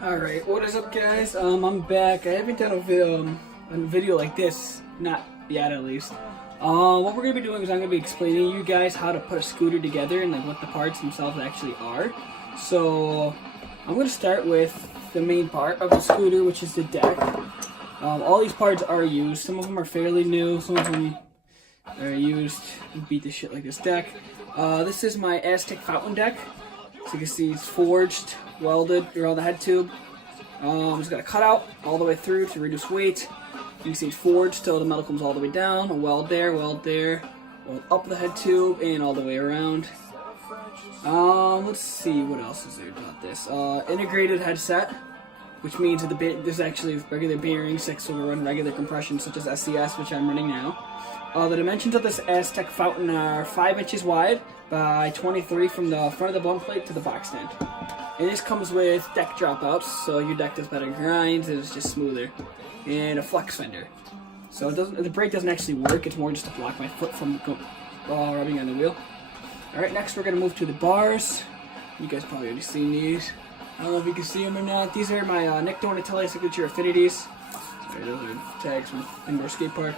Alright, what is up guys? I'm back. I haven't done a video like this, not yet at least. What we're going to be doing is I'm going to be explaining to you guys how to put a scooter together and like what the parts themselves actually are. So, I'm going to start with the main part of the scooter, which is the deck. All these parts are used. Some of them are fairly new, some of them are used and beat the shit like this deck. This is my Aztec fountain deck. So you can see it's forged, welded around the head tube. It's got a cutout all the way through to reduce weight. You can see it's forged so the metal comes all the way down. A weld there, weld up the head tube and all the way around. Let's see what else is there about this. Integrated headset, which means that there's actually regular bearings that will run regular compression such as SCS, which I'm running now. The dimensions of this Aztec fountain are 5 inches wide by 23 from the front of the blunt plate to the box stand. And this comes with deck dropouts, so your deck does better grinds and it's just smoother. And a flex fender. So the brake doesn't actually work, it's more just to block my foot from rubbing on the wheel. Alright, next we're going to move to the bars. You guys probably already seen these. I don't know if you can see them or not. These are my Nick Donatelli Signature Affinities. Sorry, those are tags from Indoor Skate Park.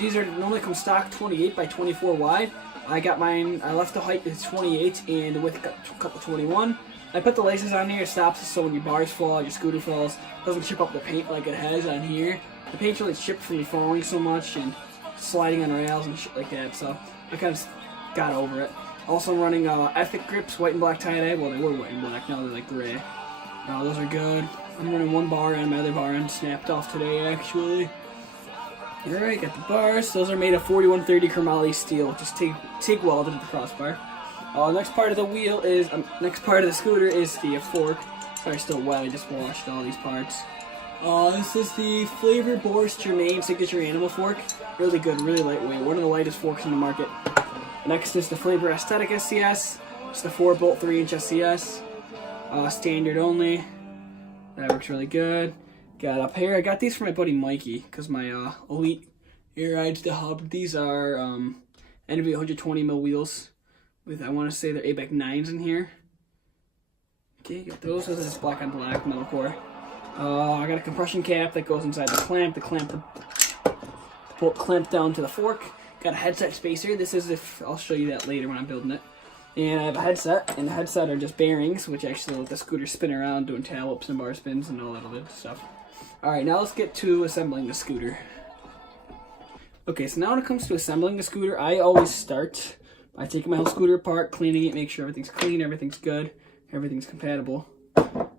These normally come stock 28 by 24 wide. I got mine, I left the height at 28 and the width cut to 21. I put the laces on here, it stops it so when your bars fall, your scooter falls, it doesn't chip up the paint like it has on here. The paint's really chipped from falling so much and sliding on rails and shit like that, so I kind of got over it. Also I'm running Ethic grips, white and black tie-dye. Well, they were white and black, now they're like gray. Those are good. I'm running one bar and my other bar end snapped off today actually. Alright, got the bars. Those are made of 4130 chromoly steel, just TIG welded at the crossbar. Next part of the wheel is, next part of the scooter is the fork. Sorry, still wet, I just washed all these parts. This is the Flavor Boris Germain Signature Animal Fork. Really good, really lightweight, one of the lightest forks in the market. Next is the Flavor Aesthetic SCS. It's the 4-bolt 3-inch SCS. Standard only. That works really good. Got a pair, I got these for my buddy Mikey, because my Elite Air Rides the Hub. These are NV 120mm wheels. With, I want to say they're ABEC 9s in here. Okay, got those. Those are just black on black metal core. I got a compression cap that goes inside the clamp. The clamp down to the fork. Got a headset spacer. This is I'll show you that later when I'm building it. And I have a headset, and the headset are just bearings, which actually let the scooter spin around doing tail whips and bar spins and all that other stuff. Alright, now let's get to assembling the scooter. Okay, so now when it comes to assembling the scooter, I always start by taking my whole scooter apart, cleaning it, make sure everything's clean, everything's good, everything's compatible.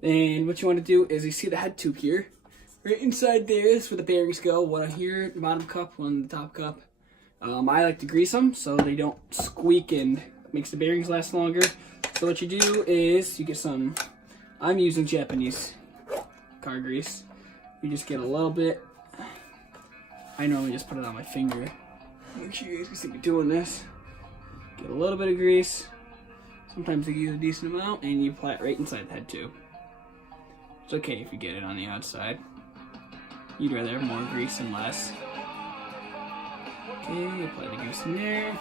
And what you want to do is you see the head tube here. Right inside there is where the bearings go. One here, the bottom cup, one in the top cup. I like to grease them so they don't squeak and makes the bearings last longer. So what you do is you get some, I'm using Japanese car grease. You just get a little bit. I normally just put it on my finger. Make sure you guys can see me doing this. Get a little bit of grease. Sometimes you use a decent amount and you apply it right inside the head tube. It's okay if you get it on the outside. You'd rather have more grease than less. Okay, apply the grease in there.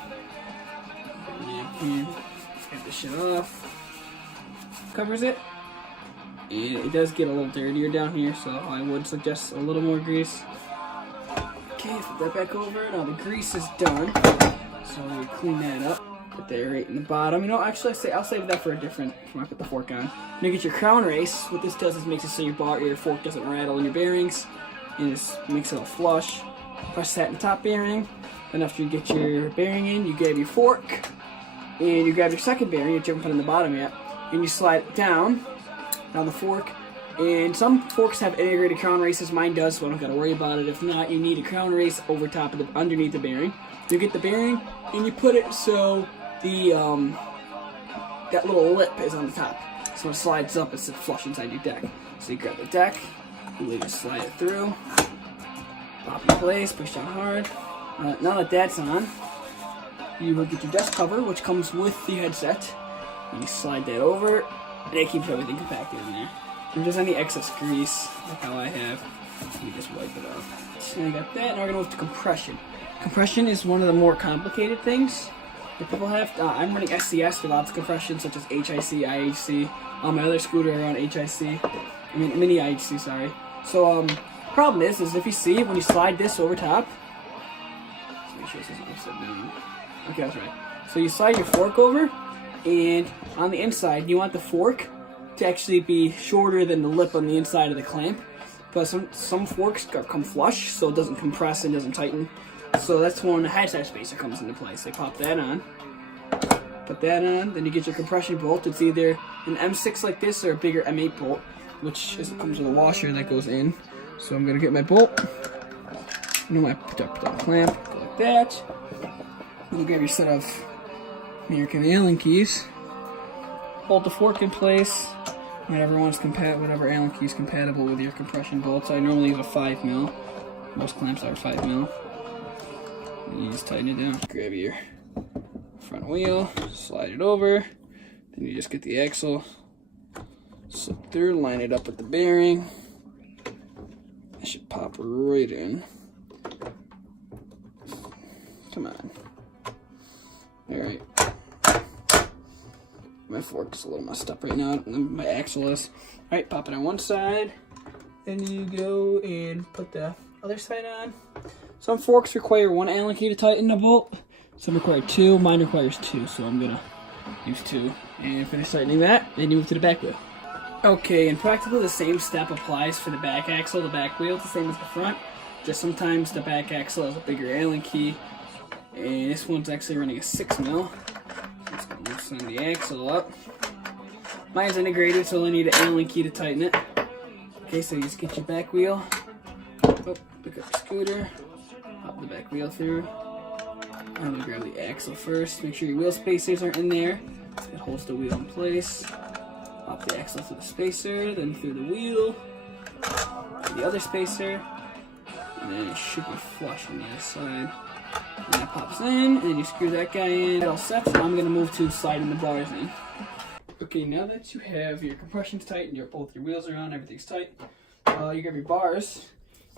Get the shit off. Covers it. And it does get a little dirtier down here, so I would suggest a little more grease. Okay, flip that back over. Now the grease is done. So we clean that up. Put that right in the bottom. You know, actually I'll save that for a different, when I put the fork on. Now you get your crown race. What this does is makes it so your fork doesn't rattle in your bearings. And it makes it all flush. Press that in the top bearing. Then after you get your bearing in, you grab your fork. And you grab your second bearing, which you haven't put in the bottom yet. And you slide it down the fork. And some forks have integrated crown races. Mine does, so I don't gotta worry about it. If not, you need a crown race over top of underneath the bearing. You get the bearing and you put it so the that little lip is on the top. So when it slides up, it's flush inside your deck. So you grab the deck, you just slide it through, pop in place, push down hard. Now that that's on, you will get your desk cover, which comes with the headset. You slide that over, and it keeps everything compacted in there. If there's any excess grease, like how I have, You just wipe it off. So I got that. Now we're gonna move to compression. Compression is one of the more complicated things that people have. I'm running SCS with lots of compression, such as HIC, IHC. My other scooter are on HIC. I mean, mini IHC, sorry. So, problem is if you see, when you slide this over top, let's make sure this isn't upside down. Okay, that's right. So you slide your fork over, and on the inside, you want the fork to actually be shorter than the lip on the inside of the clamp. But some forks come flush, so it doesn't compress and doesn't tighten. So that's when the headset spacer comes into place. They pop that on. Put that on, then you get your compression bolt. It's either an M6 like this or a bigger M8 bolt, which comes with a washer that goes in. So I'm gonna get my bolt. You know, my clamp, go like that. You grab your set of American Allen keys. Hold the fork in place. Whatever Allen key is compatible with your compression bolts. I normally use a 5mm. Most clamps are 5mm. And you just tighten it down. Grab your front wheel, slide it over. Then you just get the axle, slip through, line it up with the bearing. It should pop right in. Come on. Alright. My fork's a little messed up right now, and my axle is. Alright, pop it on one side. Then you go and put the other side on. Some forks require one Allen key to tighten the bolt. Some require two. Mine requires two, so I'm gonna use two. And finish tightening that, then you move to the back wheel. Okay, and practically the same step applies for the back axle, the back wheel. It's the same as the front. Just sometimes the back axle has a bigger Allen key. And this one's actually running a 6mm. Just gonna loosen the axle up. Mine's integrated, so I need an Allen key to tighten it. Okay, so you just get your back wheel. Oh, pick up your scooter. Pop the back wheel through. I'm gonna grab the axle first. Make sure your wheel spacers are in there. It holds the wheel in place. Pop the axle through the spacer, then through the wheel. The other spacer. And then it should be flush on the other side. And that pops in, and then you screw that guy in. All set. So I'm gonna move to sliding the bars in. Okay, now that you have your compression's tight and both your wheels are on, everything's tight, you grab your bars.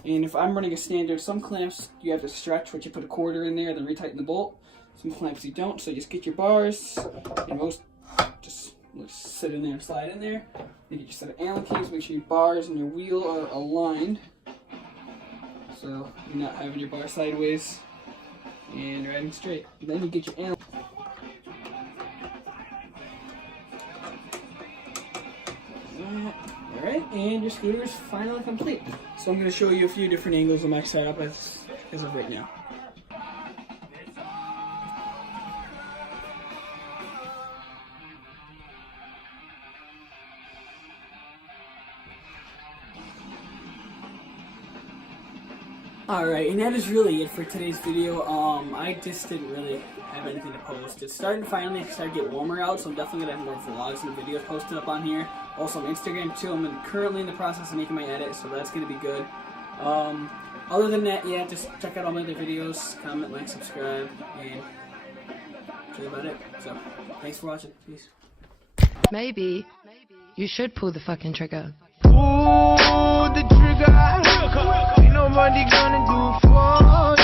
And if I'm running a standard, some clamps you have to stretch, which you put a quarter in there, then retighten the bolt. Some clamps you don't, so just get your bars, and most just sit in there and slide in there. Then get your set of Allen keys, make sure your bars and your wheel are aligned, so you're not having your bar sideways and riding straight. And then you get your Allen. Alright, and your scooter is finally complete. So I'm going to show you a few different angles of my setup as of right now. Alright, and that is really it for today's video. I just didn't really have anything to post. It's starting to finally start to get warmer out, so I'm definitely going to have more vlogs and videos posted up on here. Also on Instagram too. I'm currently in the process of making my edit, so that's going to be good. Other than that, yeah, just check out all my other videos, comment, like, subscribe, and that's really about it. So, thanks for watching. Peace. Maybe you should pull the fucking trigger. Pull the trigger. Ain't nobody gonna do it for you.